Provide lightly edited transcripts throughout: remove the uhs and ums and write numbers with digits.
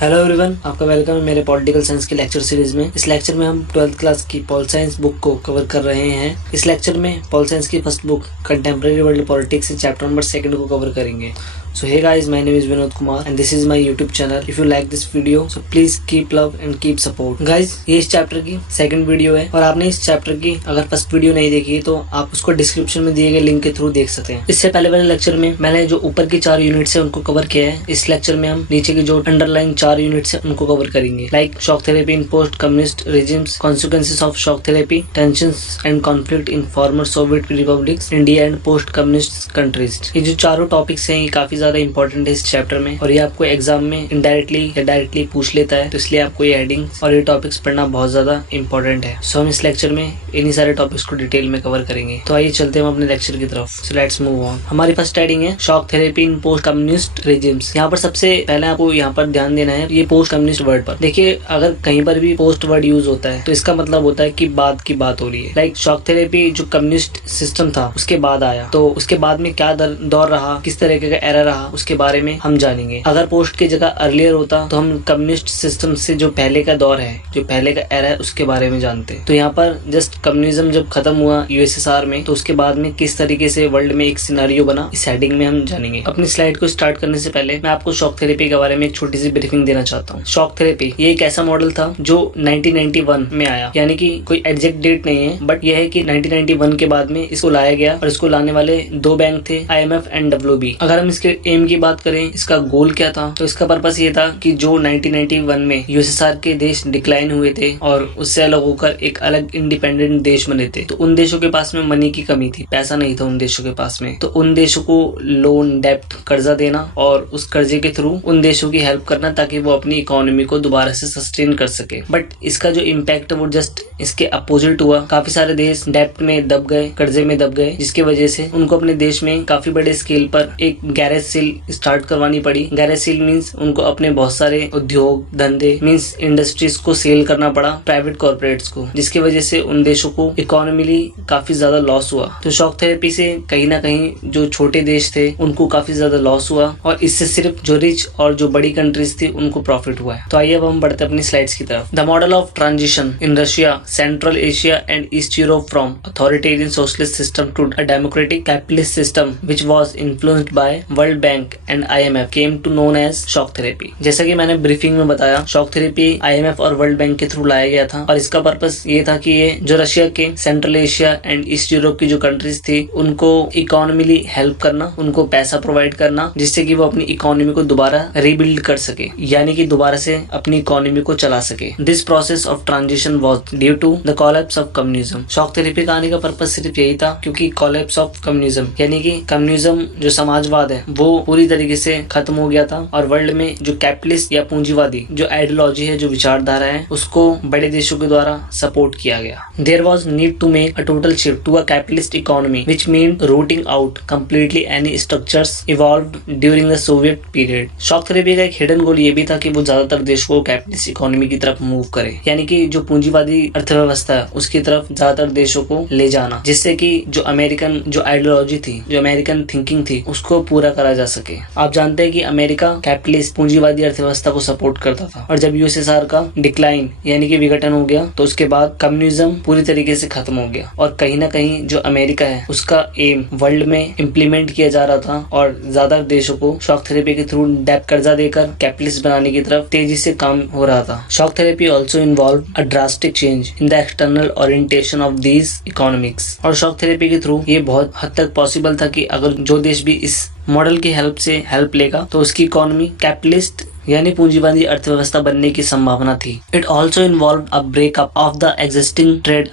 Hello everyone, आपका welcome है मेरे पॉलिटिकल साइंस के लेक्चर सीरीज में। इस लेक्चर में हम 12th क्लास की पॉल साइंस बुक को कवर कर रहे हैं। इस लेक्चर में पॉल साइंस की first book contemporary world politics chapter number 2 को कवर करेंगे। So hey guys, my name is Vinod Kumar and this is my YouTube channel. If you like this video, so please keep love and keep support. Guys, ये इस chapter की second video है और आपने इस chapter की अगर first video नहीं देखी है तो आप उसको डिस्क्रिप्शन में दिए गए लिंक के थ्रू देख सकते हैं। इससे पहले वाले लेक्चर में मैंने जो ऊपर की 4 यूनिट्स है उनको कवर किया है। इस लेक्चर में हम नीचे की जो अंडरलाइन 4 यूनिट्स है उनको कवर करेंगे, like shock therapy in post communist regimes, consequences of shock therapy, tensions and conflict in former Soviet republics, India and post communist countries. ये जो चारों टॉपिक्स हैं ये काफी ज्यादा इंपॉर्टेंट है इस चैप्टर में और ये आपको एग्जाम में इनडायरेक्टली या डायरेक्टली पूछ लेता है, तो इसलिए आपको ये हेडिंग और ये टॉपिक्स पढ़ना बहुत ज्यादा इंपॉर्टेंट है। सो हम इस लेक्चर में इन्हीं सारे टॉपिक्स को डिटेल में कवर करेंगे। तो आइए चलते हैं हम अपने लेक्चर की तरफ। So let's move on. हमारी फर्स्ट हेडिंग है शॉक थेरेपी इन पोस्ट कम्युनिस्ट रेजिम्स। यहाँ पर सबसे पहले आपको यहाँ पर ध्यान देना है ये पोस्ट कम्युनिस्ट वर्ड पर। देखिए, अगर कहीं पर भी पोस्ट वर्ड यूज होता है तो इसका मतलब होता है कि बाद की बात हो रही है। लाइक शॉक थेरेपी जो कम्युनिस्ट सिस्टम था उसके बाद आया, तो उसके बाद में क्या दौर रहा, किस तरीके का एरा रहा, उसके बारे में हम जानेंगे। अगर पोस्ट की जगह अर्लियर होता तो हम कम्युनिस्ट सिस्टम से जो पहले का दौर है, जो पहले का एरा है, उसके बारे में जानते। तो यहाँ पर जस्ट कम्युनिज्म जब खत्म हुआ यूएसएसआर में तो उसके बाद में किस तरीके से वर्ल्ड में एक सिनेरियो बना, इस हेडिंग में हम जानेंगे। अपनी स्लाइड को स्टार्ट करने से पहले मैं आपको शॉक थेरेपी के बारे में एक छोटी सी ब्रीफिंग देना चाहता हूँ। शॉक थेरेपी ये एक ऐसा मॉडल था जो 1991 में आया, यानी कि कोई एग्जैक्ट डेट नहीं है, बट यह है कि 1991 के बाद में इसको लाया गया और इसको लाने वाले 2 बैंक थे, IMF एंड WB। अगर हम इसके एम की बात करें, इसका गोल क्या था, तो इसका पर्पस ये था कि जो 1991 में यूएसएसआर के देश डिक्लाइन हुए थे और उससे अलग होकर एक अलग इंडिपेंडेंट देश बने थे, तो उन देशों के पास में मनी की कमी थी, पैसा नहीं था उन देशों के पास में। तो उन देशों को लोन, डेप्ट, कर्जा देना और उस कर्जे के थ्रू उन देशों की हेल्प करना ताकि वो अपनी इकोनॉमी को दोबारा से सस्टेन कर सके। बट इसका जो इम्पैक्ट वो जस्ट इसके अपोजिट हुआ। काफी सारे देश डेप्ट में दब गए, कर्जे में दब गए, जिसकी वजह से उनको अपने देश में काफी बड़े स्केल पर एक गैरेज सेल स्टार्ट करवानी पड़ी। गैरेज सेल मीन्स उनको अपने बहुत सारे उद्योग धंधे मीन्स इंडस्ट्रीज को सेल करना पड़ा प्राइवेट कॉर्पोरेट्स को, जिसकी वजह से उन देशों को इकोनॉमिली काफी ज्यादा लॉस हुआ। तो शॉक थेरेपी से कहीं ना कहीं जो छोटे देश थे उनको काफी ज्यादा लॉस हुआ और इससे सिर्फ जो रिच और जो बड़ी कंट्रीज थी उनको प्रॉफिट हुआ है। तो आइए अब हम बढ़ते अपनी स्लाइड्स की तरफ। The model of transition in Russia, Central Asia and East Europe from authoritarian socialist system to a democratic capitalist system which was influenced by World Bank and IMF came to known as shock therapy. जैसा कि मैंने briefing में बताया, shock therapy IMF और World Bank के through लाया गया था और इसका पर्पस ये था कि ये जो रशिया के, central Asia and East Europe की जो कंट्रीज थी उनको इकोनॉमिली हेल्प करना, उनको पैसा प्रोवाइड करना, जिससे कि वो अपनी इकोनॉमी को दोबारा रीबिल्ड कर सके, यानी कि दोबारा से अपनी इकोनॉमी को चला सके। This process of transition was due to the collapse of communism. Shock therapy का आने का पर्पस सिर्फ यही था क्योंकि कोलैप्स ऑफ कम्युनिज्म, यानी कि कम्युनिज्म जो समाजवाद है वो पूरी तरीके से खत्म हो गया था और वर्ल्ड में जो कैपिटलिस्ट या पूंजीवादी जो आइडियोलॉजी है, जो विचारधारा है, उसको बड़े देशों के द्वारा सपोर्ट किया गया। There was need to make a total shift to a capitalist economy which mean rooting out completely any structures evolved during the Soviet period. Shock therapy का एक हिडन गोल ये भी था कि वो ज्यादातर देशों को कैपिटलिस्ट इकोनॉमी की तरफ मूव करे, यानी कि जो पूंजीवादी अर्थव्यवस्था है उसकी तरफ ज्यादातर देशों को ले जाना, जिससे कि जो अमेरिकन जो आइडियोलॉजी थी, जो अमेरिकन थिंकिंग थी, उसको पूरा करा जा सके। आप जानते हैं कि अमेरिका कैपिटलिस्ट पूंजीवादी अर्थव्यवस्था को सपोर्ट करता था और जब यूएसएसआर का डिक्लाइन यानी कि विघटन हो गया तो उसके बाद कम्युनिज्म पूरी तरीके से खत्म हो गया और कहीं ना कहीं जो अमेरिका है उसका एम वर्ल्ड में इम्प्लीमेंट किया जा रहा था और ज्यादा देशों को शॉक थेरेपी के थ्रू डेप्ट कर्जा देकर कैपिटलिस्ट बनाने की तरफ तेजी से काम हो रहा था। Shock therapy also involve a drastic change in the external orientation of these economics. और शॉक थेरेपी के थ्रू ये बहुत हद तक पॉसिबल था कि अगर जो देश भी इस मॉडल की हेल्प से हेल्प लेगा तो उसकी इकोनॉमी कैपिटलिस्ट यानी पूंजीवादी अर्थव्यवस्था बनने की संभावना थी। It also involve a breakup of the existing trade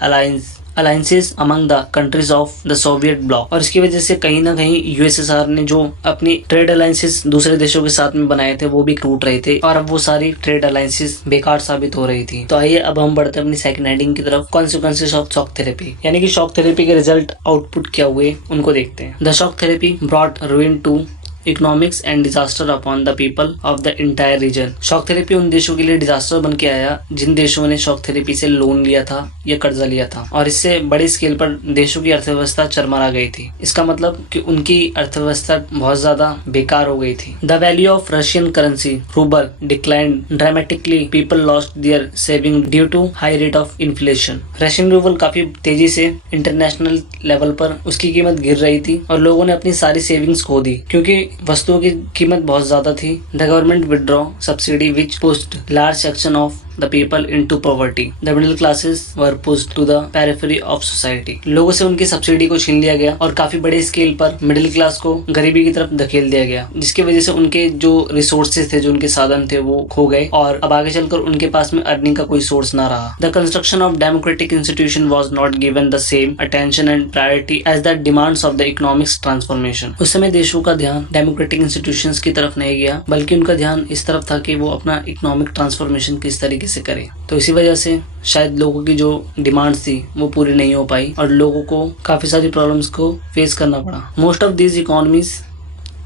alliances among the countries of the Soviet block. और इसकी वजह से कहीं ना कहीं यूएसएसआर ने जो अपनी ट्रेड अलायंसेस दूसरे देशों के साथ में बनाए थे वो भी टूट रहे थे और अब वो सारी ट्रेड अलायंसेस बेकार साबित हो रही थी। तो आइए अब हम बढ़ते अपनी सेकंड हेडिंग की तरफ, कॉन्सिक्वेंसेस ऑफ शॉक थेरेपी, यानी कि शॉक थेरेपी के रिजल्ट आउटपुट क्या हुए उनको देखते हैं। The shock therapy brought ruin to economics and disaster upon the people of the entire region. Shock therapy उन देशों के लिए डिजास्टर बन के आया जिन देशों ने शॉक थेरेपी से लोन लिया था या कर्जा लिया था, और इससे बड़ी स्केल पर देशों की अर्थव्यवस्था चरमरा गई थी। इसका मतलब कि उनकी अर्थव्यवस्था बहुत ज्यादा बेकार हो गई थी। The value of Russian currency rouble declined dramatically, people lost their saving due to high rate of inflation. Russian rouble काफी तेजी से इंटरनेशनल लेवल पर उसकी कीमत गिर रही थी और लोगों ने अपनी सारी सेविंग्स खो दी क्योंकि वस्तुओं की कीमत बहुत ज्यादा थी। The government withdraw subsidy which pushed large section of the people into poverty. The middle classes were pushed to the periphery of society. लोगों से उनकी सब्सिडी को छीन लिया गया और काफी बड़े स्केल पर मिडिल क्लास को गरीबी की तरफ धकेल दिया गया, जिसकी वजह से उनके जो रिसोर्सेज थे, जो उनके साधन थे, वो खो गए और अब आगे चलकर उनके पास में अर्निंग का कोई सोर्स ना रहा। The construction of democratic institution was not given the same attention and priority as the demands of the economic transformation. उस समय देशों का ध्यान डेमोक्रेटिक इंस्टीट्यूशंस की तरफ नहीं गया, बल्कि उनका ध्यान इस तरफ था कि वो अपना इकोनॉमिक ट्रांसफॉर्मेशन किस तरीके से करें। तो इसी वजह से शायद लोगों की जो डिमांड्स थी वो पूरी नहीं हो पाई और लोगों को काफी सारी प्रॉब्लम्स को फेस करना पड़ा। Most of these economies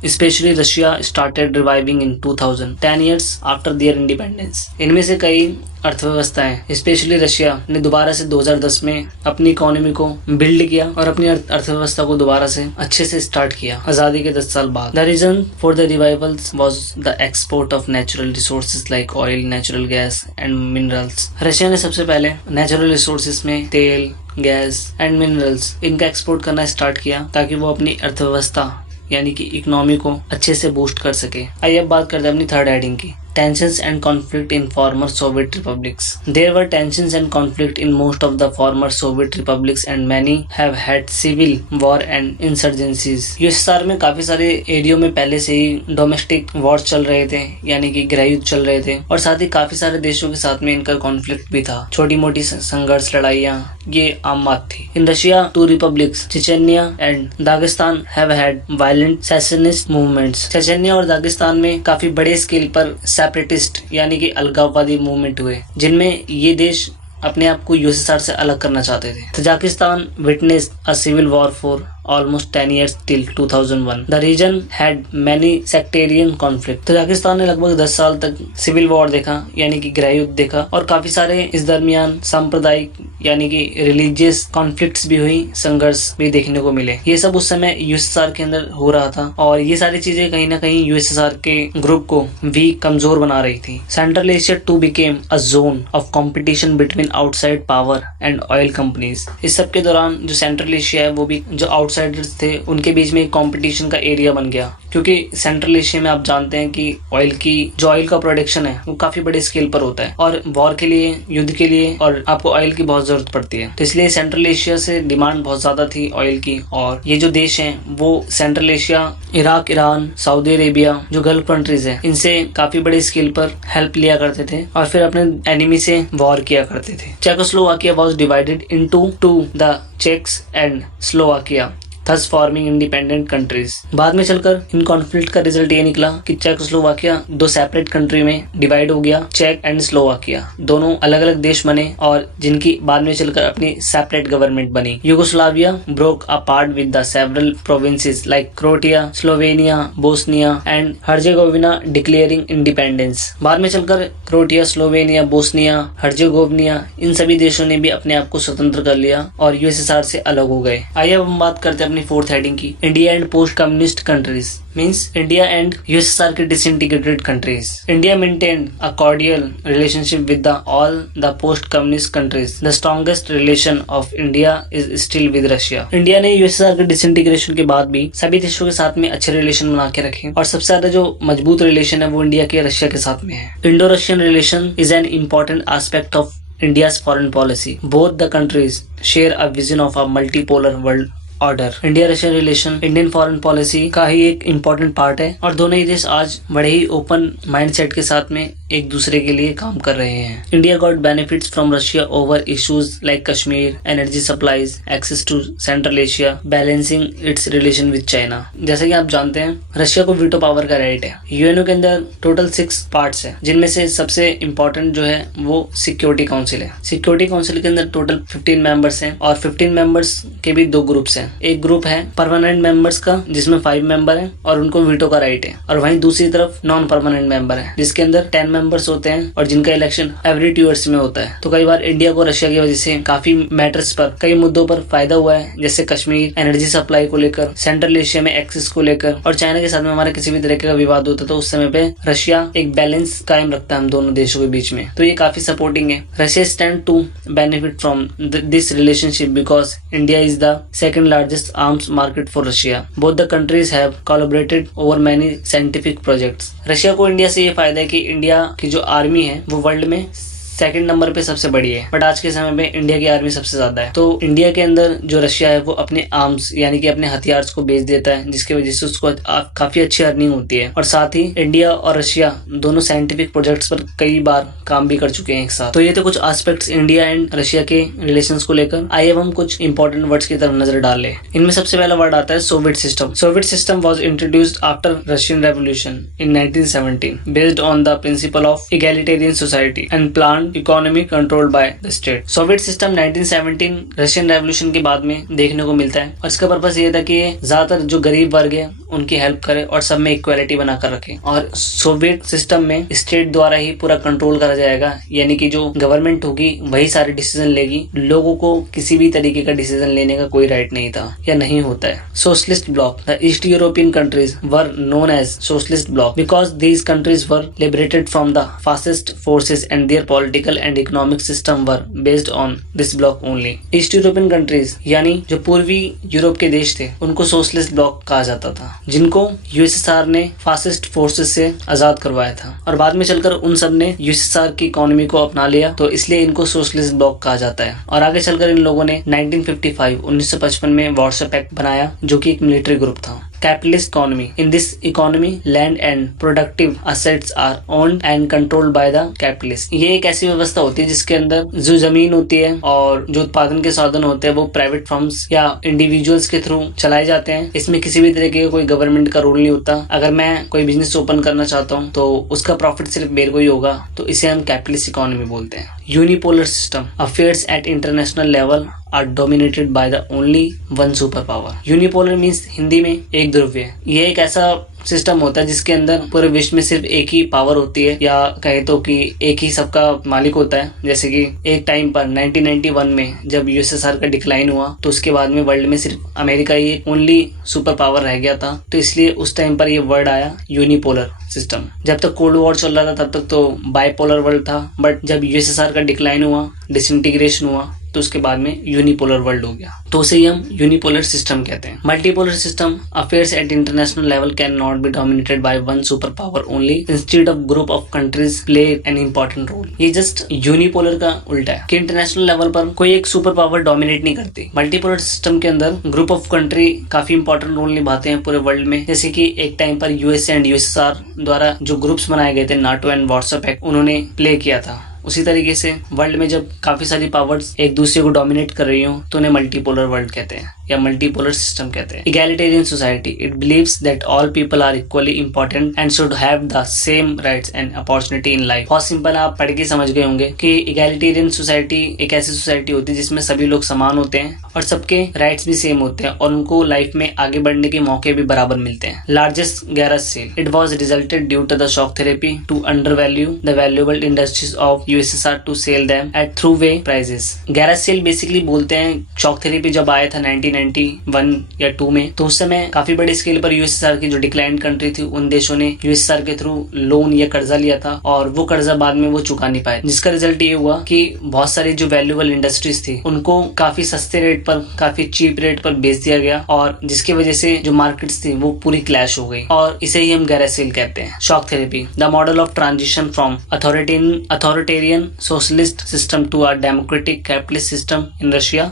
Especially Russia started reviving in 2000, 10 years after their independence. इनमें से कई अर्थव्यवस्थाएं स्पेशली रशिया ने दोबारा से 2010 में अपनी इकोनॉमी को बिल्ड किया और अपनी अर्थव्यवस्था को दोबारा से अच्छे से स्टार्ट किया आजादी के 10 साल बाद। The reason for the revivals was the export of natural resources like oil, natural gas and minerals. Russia ने सबसे पहले नेचुरल रिसोर्सेज में तेल, गैस एंड मिनरल्स इनका एक्सपोर्ट करना स्टार्ट किया ताकि वो अपनी अर्थव्यवस्था यानी कि इकोनॉमी को अच्छे से बूस्ट कर सके। आइए अब बात करते हैं अपनी थर्ड हेडिंग की, tensions and conflict in former Soviet republics. There were tensions and conflict in most of the former Soviet republics and many have had civil war and insurgencies. USSR में काफी सारे एरियो में पहले से ही डोमेस्टिक वॉर चल रहे थे, यानी कि गृह युद्ध चल रहे थे, और साथ ही काफी सारे देशों के साथ में इनका कॉन्फ्लिक्ट भी था। छोटी मोटी संघर्ष, लड़ाइयाँ, ये आम बात थी। In Russia two republics Chechnya and Dagestan have had violent secessionist movements. Chechnya और दागिस्तान में काफी बड़े स्केल पर सेपरेटिस्ट यानी कि अलगाववादी मूवमेंट हुए, जिनमें ये देश अपने आप को यूएसएसआर से अलग करना चाहते थे। Tajikistan witnessed a civil war for almost 10 years till 2001. The region had many sectarian conflict. Tajikistan ने लगभग 10 साल तक सिविल वॉर देखा, यानी कि गृह युद्ध देखा, और काफी सारे इस दरमियान सांप्रदायिक यानी कि रिलीजियस कॉन्फ्लिक्ट्स भी हुई, संघर्ष भी देखने को मिले। ये सब उस समय यूएसएसआर के अंदर हो रहा था और ये सारी चीजें कहीं ना कहीं यूएसएसआर के ग्रुप को वीक, कमजोर बना रही थी। Central Asia too became a zone of competition between outside power and oil companies. इस सब के दौरान जो सेंट्रल एशिया है वो भी जो आउटसाइडर्स थे उनके बीच में एक कंपटीशन का एरिया बन गया, क्योंकि सेंट्रल एशिया में आप जानते हैं कि ऑयल का प्रोडक्शन है वो काफी बड़े स्केल पर होता है और वॉर के लिए, युद्ध के लिए और आपको ऑयल की बहुत जरूरत पड़ती है। तो इसलिए सेंट्रल एशिया से डिमांड बहुत ज्यादा थी ऑयल की, और ये जो देश हैं वो central Asia, Iraq, Iran, Saudi Arabia, जो गल्फ कंट्रीज है, इनसे काफी बड़े स्केल पर हेल्प लिया करते थे और फिर अपने एनिमी से वॉर किया करते थे। Czechoslovakia was divided into two the Czechs and Slovakia, thus forming independent countries। बाद में चलकर इन कॉन्फ्लिक्ट का रिजल्ट ये निकला कि चेकोस्लोवाकिया दो सेपरेट कंट्री में डिवाइड हो गया। चेक एंड स्लोवाकिया दोनों अलग अलग देश बने और जिनकी बाद में चलकर अपनी सेपरेट गवर्नमेंट बनी। Yugoslavia broke apart with the several provinces like क्रोएटिया, Slovenia, Bosnia and Herzegovina declaring independence. बाद में चलकर क्रोएटिया, स्लोवेनिया, बोस्निया, हर्जेगोविना इन सभी देशों ने भी अपने आप को स्वतंत्र कर लिया और यूएसएसआर से अलग हो गए। आइए अब हम बात करते हैं अपनी फोर्थ हेडिंग की, India and post communist countries, means India and USSR के disintegrated countries. India maintained a cordial relationship with all the post communist countries. The strongest relation of India is still with Russia. India ने USSR के disintegration के बाद भी सभी देशों के साथ में अच्छे रिलेशन बना के रखे और सबसे ज्यादा जो मजबूत रिलेशन है वो इंडिया के रशिया के साथ में है। Indo Russian relation is an important aspect of India's foreign policy. Both the countries share a vision of a multipolar world order. India Russia relation Indian foreign policy का ही एक important part है और दोनों ही देश आज बड़े ही ओपन माइंडसेट के साथ में एक दूसरे के लिए काम कर रहे हैं। India got benefits from Russia over issues like Kashmir, energy supplies, access to Central Asia, balancing its relation with China. जैसे कि आप जानते हैं रशिया को वीटो पावर का राइट है। यूएनओ के अंदर टोटल 6 पार्ट्स हैं, जिनमें से सबसे इंपॉर्टेंट जो है वो सिक्योरिटी काउंसिल है। सिक्योरिटी काउंसिल के अंदर टोटल 15 मेंबर्स हैं और 15 मेंबर्स के भी 2 ग्रुप्स हैं। एक ग्रुप है परमानेंट मेंबर्स का जिसमें 5 मेंबर हैं और उनको वीटो का राइट है, और वहीं दूसरी तरफ नॉन परमानेंट मेंबर है जिसके अंदर 10 मेंबर्स होते हैं और जिनका इलेक्शन एवरी 2 ईयर्स में होता है। तो कई बार इंडिया को रशिया की वजह से काफी मैटर्स पर, कई मुद्दों पर फायदा हुआ है, जैसे कश्मीर, एनर्जी सप्लाई को लेकर, सेंट्रल एशिया में एक्सेस को लेकर, और चाइना के साथ में हमारा किसी भी तरीके का विवाद होता तो उस समय पे रशिया एक बैलेंस कायम रखता है हम दोनों देशों के बीच में। तो ये काफी सपोर्टिंग है। Russia stand to benefit from this relationship because India is the second largest arms market for Russia. Both the countries have collaborated over many scientific projects. Russia को इंडिया से ये फायदा है कि इंडिया की जो आर्मी है वो वर्ल्ड में सेकंड नंबर पे सबसे बड़ी है, बट आज के समय में इंडिया की आर्मी सबसे ज्यादा है। तो इंडिया के अंदर जो रशिया है वो अपने आर्म्स यानी कि अपने हथियार को बेच देता है, जिसकी वजह से उसको काफी अच्छी अर्निंग होती है। और साथ ही इंडिया और रशिया दोनों साइंटिफिक प्रोजेक्ट्स पर कई बार काम भी कर चुके हैं एक साथ। तो ये तो कुछ एस्पेक्ट्स इंडिया एंड रशिया के रिलेशंस को लेकर। आइए अब हम कुछ इंपॉर्टेंट वर्ड्स की तरफ नजर डाल लें। इनमें सबसे पहला वर्ड आता है Soviet system. Soviet system was introduced after Russian revolution in 1917 based on the principle of egalitarian society and plan economy controlled by the state. Soviet system 1917 Russian revolution के बाद में देखने को मिलता है और इसका पर्पस ये था कि ये ज्यादातर जो गरीब वर्ग है उनकी हेल्प करे और सब में इक्वालिटी बनाकर रखे। और सोवियत सिस्टम में स्टेट द्वारा ही पूरा कंट्रोल करा जाएगा, यानी कि जो गवर्नमेंट होगी वही सारे डिसीजन लेगी, लोगों को किसी भी तरीके का डिसीजन लेने का कोई राइट नहीं था या नहीं होता है। Socialist bloc. The East European countries were known as socialist bloc because these countries were liberated from the fascist forces and their political and economic system were based on this bloc only. East European countries यानी जो पूर्वी Europe के देश थे उनको socialist block कहा जाता था, जिनको यूएसएसआर ने फासिस्ट फोर्सेस से आजाद करवाया था और बाद में चलकर उन सब ने यूएसएसआर की इकोनॉमी को अपना लिया, तो इसलिए इनको सोशलिस्ट ब्लॉक कहा जाता है। और आगे चलकर इन लोगों ने 1955 में वार्सो पैक्ट बनाया जो कि एक मिलिट्री ग्रुप था। Capitalist economy. In this economy land and productive assets are owned and controlled by the capitalist. ये एक ऐसी व्यवस्था होती है जिसके अंदर जो जमीन होती है और जो उत्पादन के साधन होते हैं वो प्राइवेट फर्म्स या इंडिविजुअल्स के थ्रू चलाए जाते हैं। इसमें किसी भी तरीके का कोई गवर्नमेंट का रोल नहीं होता। अगर मैं कोई बिजनेस ओपन करना चाहता हूँ तो उसका प्रॉफिट सिर्फ मेरे को ही होगा, तो इसे हम कैपिटलिस्ट इकोनॉमी बोलते हैं। Unipolar system. Affairs at international level are dominated by the only one superpower. Unipolar means Hindi में एक ध्रुवीय। ये एक ऐसा सिस्टम होता है जिसके अंदर पूरे विश्व में सिर्फ एक ही पावर होती है, या कहे तो कि एक ही सबका मालिक होता है। जैसे कि एक टाइम पर 1991 में जब यूएसएसआर का डिक्लाइन हुआ तो उसके बाद में वर्ल्ड में सिर्फ अमेरिका ही ओनली सुपर पावर रह गया था, तो इसलिए उस टाइम पर ये वर्ड आया यूनिपोलर सिस्टम। जब तक कोल्ड वॉर चल रहा था तब तक तो बाइपोलर वर्ल्ड था, बट जब यूएसएसआर का डिक्लाइन हुआ, डिसइंटीग्रेशन हुआ, तो उसके बाद में यूनिपोलर वर्ल्ड हो गया, तो उसे ही हम यूनिपोलर सिस्टम कहते हैं। Multipolar system. Affairs at international level can not be dominated by one super power only, instead of group of countries play an important role. ये जस्ट यूनिपोलर का उल्टा है कि इंटरनेशनल लेवल पर कोई एक सुपर पावर डोमिनेट नहीं करती। मल्टीपोलर सिस्टम के अंदर ग्रुप ऑफ कंट्री काफी इंपॉर्टेंट रोल निभाते हैं पूरे वर्ल्ड में। जैसे कि एक टाइम पर यूएसए एंड यूएसएसआर द्वारा जो ग्रुप्स बनाए गए थे, नाटो एंड वार्सो पैक्ट, उन्होंने प्ले किया था। उसी तरीके से वर्ल्ड में जब काफी सारी पावर्स एक दूसरे को डोमिनेट कर रही हो तो उन्हें मल्टीपोलर वर्ल्ड कहते हैं या मल्टीपोलर सिस्टम कहते हैं। Egalitarian society. It believes that all people are equally important and should have the same rights and opportunity in life. बहुत सिंपल, आप पढ़ के समझ गए होंगे कि इगैलिटेरियन सोसाइटी एक ऐसी सोसाइटी होती है जिसमें सभी लोग समान होते हैं और सबके राइट्स भी सेम होते हैं और उनको लाइफ में आगे बढ़ने के मौके भी बराबर मिलते हैं। Largest garage sale. It was resulted due to the shock therapy to under value the valuable industries of USSR to sell them at throwaway prices. Garage sale basically बोलते हैं, शॉक थेरेपी जब आया था 1991 या 2 में, तो उस समय काफी बड़े स्केल पर यूएसएसआर की जो डिक्लाइन कंट्री थी उन देशों ने यूएसएसआर के थ्रू लोन या कर्जा लिया था और वो कर्जा बाद में वो चुका नहीं पाए, जिसका रिजल्ट ये हुआ कि बहुत सारी जो वैल्यूएबल इंडस्ट्रीज थी उनको काफी सस्ते रेट पर, काफी चीप रेट पर बेच दिया गया और जिसकी वजह से जो मार्केट्स थी वो पूरी क्लैश हो गई और इसे ही हम गैरेज सेल कहते हैं। Shock therapy. The model of transition from authoritarian socialist system to a democratic capitalist system in Russia,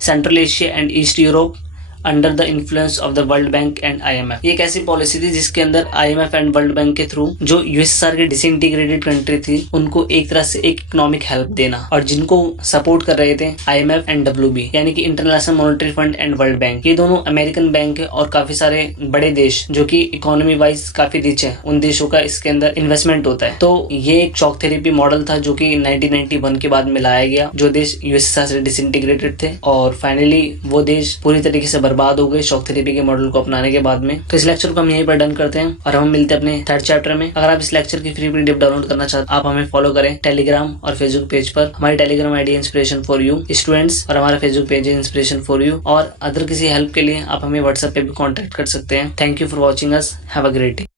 Central Asia and East Europe under the influence of the world Bank and IMF। ये एक ऐसी policy थी जिसके अंदर IMF and world Bank के through जो USSR की disintegrated country थी उनको एक तरह से एक इकोनॉमिक हेल्प देना, और जिनको सपोर्ट कर रहे थे IMF एंड WB यानी कि international monetary fund and world bank. ये दोनों अमेरिकन बैंक है और काफी सारे बड़े देश जो कि इकोनॉमी वाइज काफी रिच है उन देशों का इसके अंदर इन्वेस्टमेंट होता है। तो ये एक शॉक थेरेपी मॉडल था जो कि 1991 के बाद में लाया गया, जो देश USSR से डिसइंटीग्रेटेड थे और फाइनली वो देश पूरी तरीके से बर्बाद हो गए शॉक थेरेपी के मॉडल को अपनाने के बाद में। तो इस लेक्चर को हम यहीं पर डन करते हैं और हम मिलते हैं अपने थर्ड चैप्टर में। अगर आप इस लेक्चर की फ्री PDF डाउनलोड करना चाहते हैं आप हमें फॉलो करें टेलीग्राम और फेसबुक पेज पर। हमारी Telegram ID inspiration for you students और हमारा फेसबुक पेज है इंस्पिरेशन फॉर यू। और अदर किसी हेल्प के लिए आप हमें व्हाट्सएप पे भी कॉन्टेक्ट कर सकते हैं। Thank you for watching us. Have a great day.